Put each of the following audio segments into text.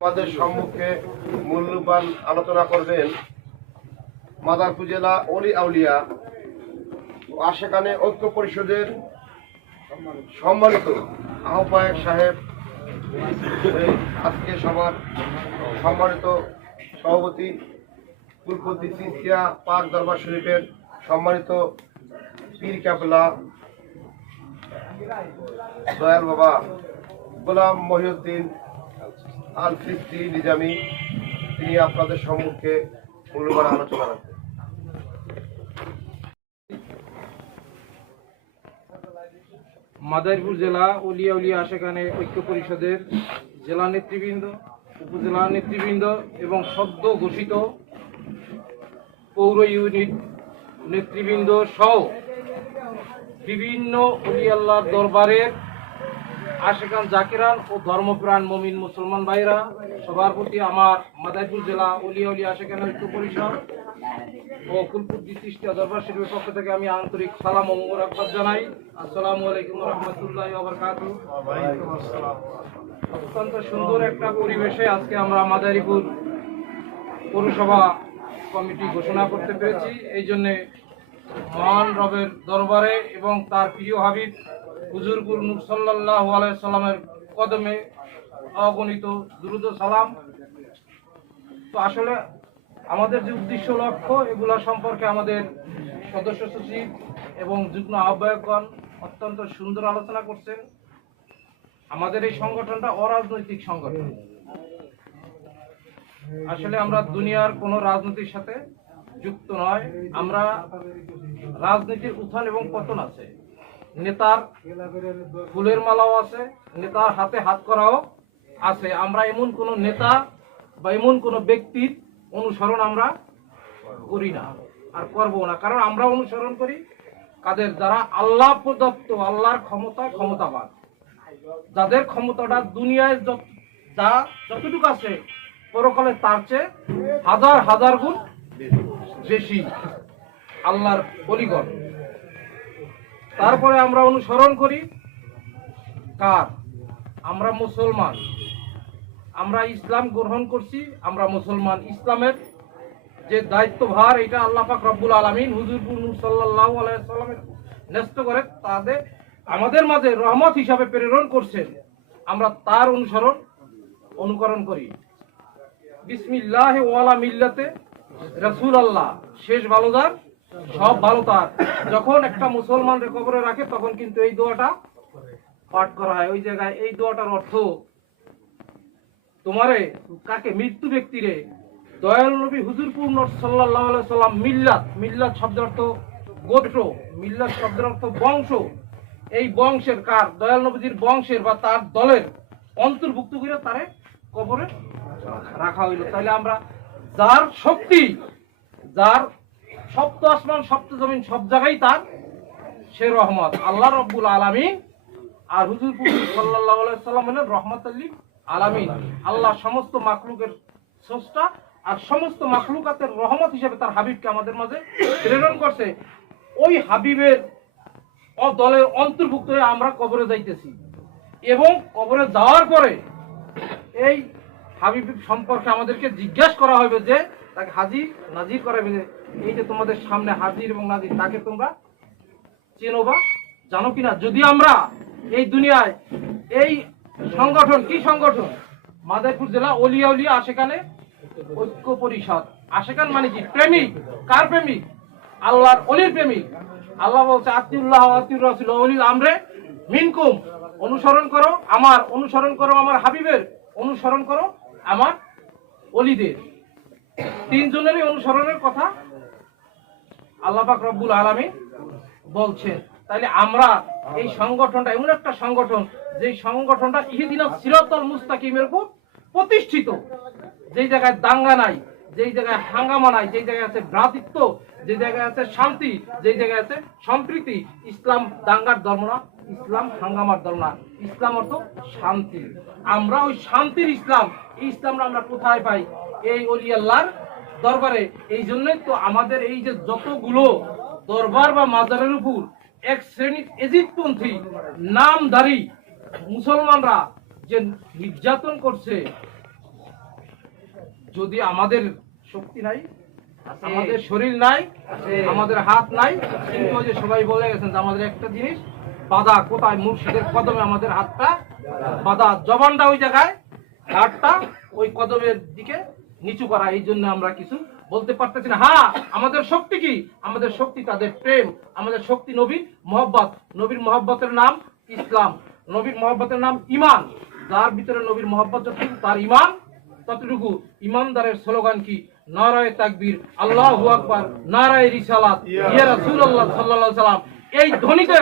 আমাদের সম্মুখে মূল্যবান আলোচনা করবেন মাদারপুর জেলা অলি আউলিয়া আশেখানে ঐক্য পরিষদের সম্মানিত আহ্বায়ক সাহেব আজকে সবার সম্মানিত সভাপতি, কুলপতি সিনসিয়া পাক দরবার শরীফের সম্মানিত পীর ক্যাবলা দয়াল বাবা, গোলাম মহিউদ্দিন আল ফিফটি নিজামি, তিনি আপনাদের সম্মুখে মূল্যবান আলোচনা রাখবেন। মাদারীপুর জেলা উলিয়া উলিয়া আশেখানে ঐক্য পরিষদের জেলা নেতৃবৃন্দ, উপজেলা নেতৃবৃন্দ এবং সদ্য ঘোষিত পৌর ইউনিট নেতৃবৃন্দ সহ বিভিন্ন উলিয়াল্লাহর দরবারের আশেখান জাকিরান ও ধর্মপ্রাণ মমিন মুসলমান ভাইরা সবার প্রতি আমার মাদারীপুর জেলা উলিয়া উলিয়া আশেখানে ঐক্য পরিষদ ও ফুলপুর ডিস্ট্রিক্ট দরবার শরীফের পক্ষ থেকে আমি আন্তরিক সালাম ও মোবারকবাদ জানাই। আসসালামু আলাইকুম রহমতুল্লাহ বারকাতু অত্যন্ত সুন্দর একটা পরিবেশে আজকে আমরা মাদারীপুর পৌরসভা কমিটি ঘোষণা করতে পেরেছি। এই জন্যে মহান রবের দরবারে এবং তার প্রিয় হাবিব হুজুরকুল নূর সাল্লাহ আলাইসাল্লামের কদমে অগণিত দ্রুত সালাম। তো আসলে আমাদের যে উদ্দেশ্য লক্ষ্য, এগুলা সম্পর্কে আমাদের সদস্য সচিব এবং যুগ্ম আহ্বায়কগণ অত্যন্ত সুন্দর আলোচনা করছেন। আমাদের এই সংগঠনটা অরাজনৈতিক সংগঠন। আসলে আমরা দুনিয়ার কোনো রাজনীতির সাথে যুক্ত নয়, আমরা রাজনীতির উত্থান এবং পতন আছে। নেতার ফুলের মালাও আছে, নেতার হাতে হাত করাও আছে। আমরা এমন কোন নেতা বা এমন কোন ব্যক্তির অনুসরণ আমরা করি না আর করব না। কারণ আমরা অনুসরণ করি কাদের? যারা আল্লাহ প্রদত্ত, আল্লাহর ক্ষমতা ক্ষমতাবান। যাদের ক্ষমতাটা দুনিয়ায় যা যতটুকু আছে, পরকালে তার চেয়ে হাজার হাজার গুণ বেশি। আল্লাহর পরিগণ তারপরে আমরা অনুসরণ করি। কার? আমরা মুসলমান। আমরা ইসলাম গ্রহণ করছি, আমরা মুসলমান। ইসলামের যে দায়িত্বভার, এটা আল্লাহ পাক রব্বুল আলমিন হুজুরপুর সাল্লাহ আলাইসাল্লামের ন্যস্ত করে তাদের, আমাদের মাঝে রহমত হিসাবে প্রেরণ করছেন। আমরা তার অনুসরণ, অনুকরণ করি। বিসমিল্লাহ ওয়ালা মিল্লাতে রসুল আল্লাহ শেষ ভালো তার সব ভালো তার। যখন একটা মুসলমান কবরে রাখে, তখন কিন্তু এই দোয়াটা পাঠ করা হয়। ওই জায়গায় এই দোয়াটার অর্থ, তোমারে কাকে? মৃত্যু ব্যক্তিরে দয়াল নবী হুজুরপুর সাল্লাহ সাল্লাম মিল্লাত। মিল্লাত শব্দের অর্থ গোত্র, মিল্লাত শব্দের অর্থ বংশ। এই বংশের কার? দয়াল নবীজির বংশের বা তার দলের অন্তর্ভুক্ত করে তারে কবরে রাখা হইল। তাহলে আমরা যার শক্তি, যার সপ্ত আসমান সপ্ত জমিন, সব জায়গায় তার সে রহমত। আল্লাহ রব্বুল আলামিন আর হুজুর সাল্লাহ সাল্লাম হলেন রহমত আল্লী আলামিন। আল্লাহ সমস্ত মাকলুকের স্রষ্টা আর সমস্ত মাকলুকাতের রহমত হিসেবে তার হাবিবকে আমাদের মাঝে প্রেরণ করছে। ওই হাবিবের দলের অন্তর্ভুক্ত হয়ে আমরা কবরে যাইতেছি। এবং কবরে যাওয়ার পরে এই হাবিব সম্পর্কে আমাদেরকে জিজ্ঞাসা করা হবে যে তাকে হাজির, নাজির করা হবে এই যে তোমাদের সামনে হাজির এবং নাজির, তাকে তোমরা চেনো বা জানো কিনা? যদি আমরা এই দুনিয়ায় এই সংগঠন, কি সংগঠন? মাদারপুর জেলা অলিয়া উলিয়া আশেখানে ঐক্য পরিষদ। আশেখান মানে কি? প্রেমিক। কার প্রেমিক? আল্লাহর অলির প্রেমিক। আল্লাহ বলছে, আতিউল্লাহ আতিউর রাসূল অলিল আমরে মিনকুম। অনুসরণ করো আমার, অনুসরণ করো আমার হাবিবের, অনুসরণ করো আমার অলিদের। তিনজনেরই অনুসরণের কথা আল্লাহ পাক রব্বুল আলামিন বলছেন। তাইলে আমরা এই সংগঠনটা, এমন একটা সংগঠন যে সংগঠনটা ইহিদিনা সিরাতাল মুস্তাকিমের উপর প্রতিষ্ঠিত। যেই জায়গায় দাঙ্গা নাই, যেই জায়গায় হাঙ্গামা নাই, যেই জায়গায় আছে ভ্রাতৃত্ব যে জায়গায় আছে শান্তি, যেই জায়গায় আছে সম্প্রীতি, ইসলাম দাঙ্গার ধর্ম না, ইসলাম হাঙ্গামার ধর্ম না। ইসলাম অর্থ শান্তি। আমরা ওই শান্তির ইসলাম, এই ইসলামটা আমরা কোথায় পাই? এই অলি আল্লাহর দরবারে। এই জন্যই তো আমাদের এই যে যতগুলো দরবার বা মাজারের উপর এক শ্রেণির এজিদপন্থী নামধারী মুসলমানরা যে নির্যাতন করছে যদি আমাদের শক্তি নাই আমাদের শরীর নাই আমাদের হাত নাই কিন্তু যে সবাই বলে গেছেন যে আমাদের একটা জিনিস বাধা কোথায়? মুর্শিদের কদমে আমাদের হাতটা বাধা। জবানটা ওই জায়গায় হাতটা ওই কদমের দিকে নিচু করা এই জন্য আমরা কিছু বলতে পারতেছি না। হ্যাঁ আমাদের শক্তি কি? আমাদের শক্তি তাদের প্রেম। আমাদের শক্তি নবীর মোহব্বত। নবীর মোহব্বতের নাম ইসলাম। নবীর মোহব্বতের নাম ইমান যার ভিতরে নবীর মোহব্বত যতটুকু তার ইমান ততটুকু। ইমানদারের স্লোগান কি? নারায় তাকবীর। আল্লাহু আকবার। নারায় রিসালাত। ইয়া রাসূলুল্লাহ সাল্লাল্লাহু সাল্লাম। এই ধ্বনিতে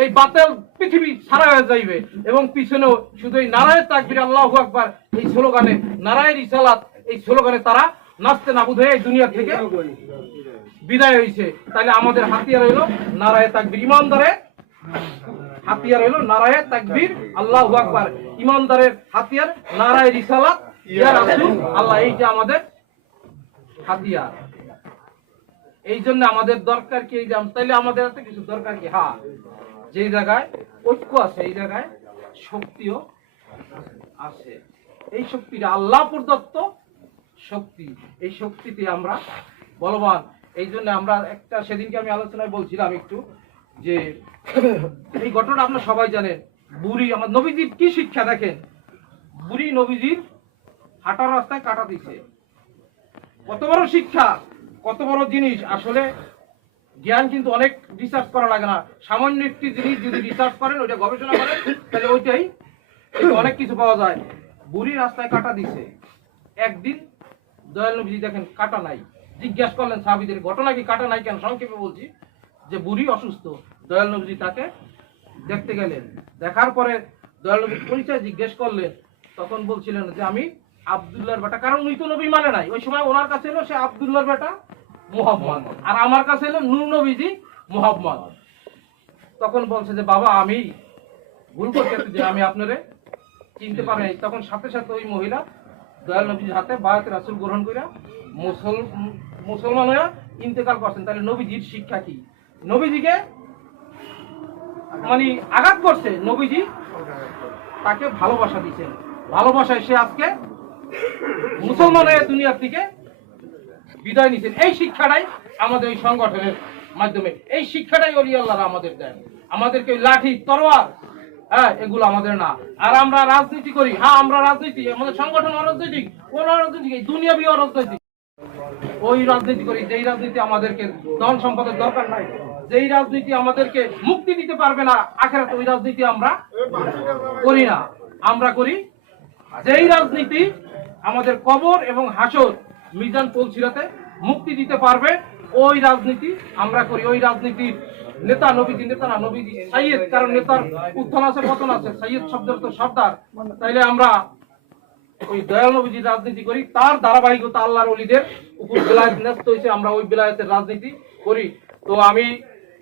এই বাতেল পৃথিবী সারা হয়ে যাইবে। এবং পিছনেও শুধু এই নারায় তাকবীর আল্লাহু আকবার এই স্লোগানে নারায় রিসালাত এই স্লোগানে তারা নাচতে নাবুদ হয়ে এই দুনিয়া থেকে বিদায় হয়েছে। তাহলে আমাদের হাতিয়ার হইল নারায় তাকবীর। ইমানদারে হাতিয়ার হইল নারায় তাকবীর। আল্লাহু আকবার। ইমানদারের হাতিয়ার নারায় রিসালাত। রাসূল, আল্লাহ, এই যে আমাদের হাতিয়ার। এই জন্য আমাদের দরকার কি? এই তাইলে আমাদের হাতে কিছু দরকার কি? হ্যাঁ যে জায়গায় ঐক্য আছে, এই জায়গায় শক্তিও আছে। এই শক্তিটা আল্লাহ প্রদত্ত শক্তি। এই শক্তিতে আমরা বলবান। এই জন্য আমরা একটা সেদিনকে আমি আলোচনায় বলছিলাম একটু যে এই ঘটনা আপনারা সবাই জানেন। বুড়ি, আমার নবীজির কি শিক্ষা দেখেন? বুড়ি নবীজির হাঁটার রাস্তায় কাটা দিছে। কত বড় শিক্ষা, কত বড় জিনিস। আসলে জ্ঞান কিন্তু অনেক রিসার্চ করা লাগে না। সামান্য একটি জিনিস যদি রিসার্চ করেন, ওইটা গবেষণা করেন, তাহলে ওইটাই অনেক কিছু পাওয়া যায়। বুড়ি রাস্তায় কাটা দিছে। একদিন দয়াল নবীজি দেখেন কাটা নাই। জিজ্ঞাসা করলেন সাহাবিদের, ঘটনা কি কাটা নাই কেন? সংক্ষেপে বলছি যে বুড়ি অসুস্থ। দয়াল নবীজি তাকে দেখতে গেলেন। দেখার পরে দয়াল নবীর পরিচয় জিজ্ঞেস করলেন। তখন বলছিলেন যে, আমি আবদুল্লাহর বেটা। কারণ উনি তো নবী মানে নাই। ওই সময় ওনার কাছে এলো সে আবদুল্লাহর বেটা মুহাম্মদ। আর আমার কাছে এলো নূর নবীজি মুহাম্মদ। তখন বলছে যে, বাবা, আমি ভুল করতেছি যে আমি আপনারে চিনতে পারি তখন সাথে সাথে ওই মহিলা দয়াল নবীজির হাতে বায়াত রাসুল গ্রহণ করে মুসল মুসলমান হয়ে ইন্তেকাল করছেন। তাহলে নবীজির শিক্ষা কি? নবীজিকে মানে আঘাত করছে। নবীজি তাকে ভালোবাসা দিচ্ছেন। ভালোবাসায় সে আজকে মুসলমান হয়ে দুনিয়ার থেকে বিদায় নিচ্ছেন। এই শিক্ষাটাই আমাদের এই সংগঠনের মাধ্যমে। এই শিক্ষাটাই অলি আল্লাহরা আমাদের দেন। আমাদেরকে লাঠি তরোয়ার হ্যাঁ এগুলো আমাদের না। আর আমরা রাজনীতি করি। হ্যাঁ আমরা রাজনীতি, আমাদের সংগঠন অরাজনৈতিক। কোন রাজনীতি এই দুনিয়াবি অরাজনৈতিক। ওই রাজনীতি করি, যেই রাজনীতি আমাদেরকে ধন সম্পদের দরকার নাই, যেই রাজনীতি আমাদেরকে মুক্তি দিতে পারবে না, আখেরাতে ওই রাজনীতি আমরা করি না। আমরা করি যেই রাজনীতি আমাদের কবর এবং হাসর, মিজান পৌঁছিরাতে মুক্তি দিতে পারবে, ওই রাজনীতি আমরা করি। ওই রাজনীতির নেতা নবীজি, নেতা না নবীজি, সাইয়েদ, কারণ নেতার উত্থান আছে, পতন আছে। সাইয়েদ শব্দের তো সর্দার। তাইলে আমরা ওই দয়াল নবীজির রাজনীতি করি, তার ধারাবাহিকতা আল্লাহর অলিদের উপর বেলায়েত ন্যস্ত হয়েছে, আমরা ওই বেলায়েতের রাজনীতি করি। তো আমি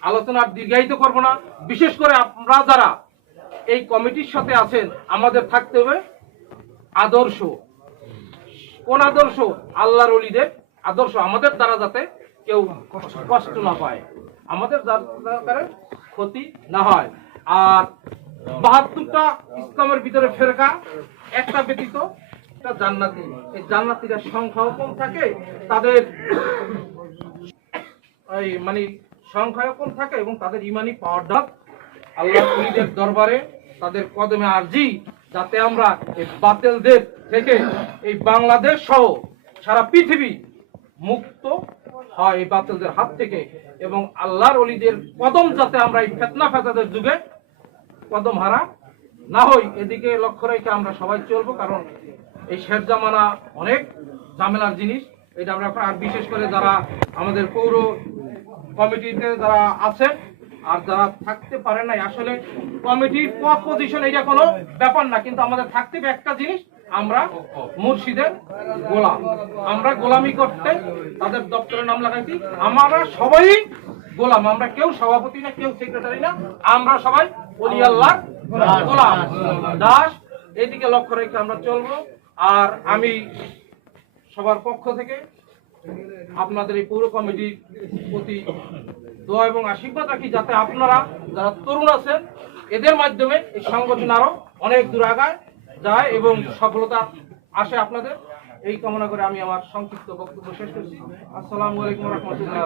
আলোচনার দীর্ঘায়িত করব না। বিশেষ করে আমরা যারা এই কমিটির সাথে আছেন, আমাদের থাকতে হবে আদর্শ। কোন আদর্শ? আল্লাহর অলিদের আদর্শ, আমাদের দ্বারা যাতে কেউ কষ্ট না পায়। আমাদের ক্ষতি না হয়। আর বাহাত্তরটা ইসলামের ভিতরে ফেরকা, একটা ব্যতীত একটা জান্নাতি। এই জান্নাতিরা সংখ্যাও কম থাকে, তাদের এই মানে সংখ্যাও কম থাকে এবং তাদের ইমানি পাওয়ার ডাক আল্লাহ কুলিদের দরবারে তাদের কদমে আরজি, যাতে আমরা এই বাতেলদের থেকে এই বাংলাদেশ সহ সারা পৃথিবী মুক্ত হয় এই বাতিলদের হাত থেকে। এবং আল্লাহর অলিদের কদম যাতে আমরা এই ফেতনা ফেতাদের যুগে কদম হারা না হই, এদিকে লক্ষ্য রেখে আমরা সবাই চলবো, কারণ এই শের জামানা অনেক জামেলার জিনিস। এটা আমরা আর বিশেষ করে যারা আমাদের পৌর কমিটিতে যারা আছেন আর যারা থাকতে পারে নাই, আসলে কমিটির পদ পজিশন এটা কোনো ব্যাপার না, কিন্তু আমাদের থাকতে হবে একটা জিনিস, আমরা মুর্শিদের গোলাম। আমরা গোলামি করতে তাদের দপ্তরের নাম লাগাইছি আমরা সবাই গোলাম, আমরা কেউ সভাপতি না, কেউ সেক্রেটারি না, আমরা সবাই অলি আল্লাহ গোলাম। দাস, এদিকে লক্ষ্য রেখে আমরা চলবো। আর আমি সবার পক্ষ থেকে আপনাদের এই পৌর কমিটির প্রতি দোয়া এবং আশীর্বাদ রাখি যাতে আপনারা যারা তরুণ আছেন, এদের মাধ্যমে এই সংগঠন আরও অনেক দূর আগায় যায় এবং সফলতা আসে আপনাদের। এই কামনা করে আমি আমার সংক্ষিপ্ত বক্তব্য শেষ করছি। আসসালামু আলাইকুম রহমতুল্লাহ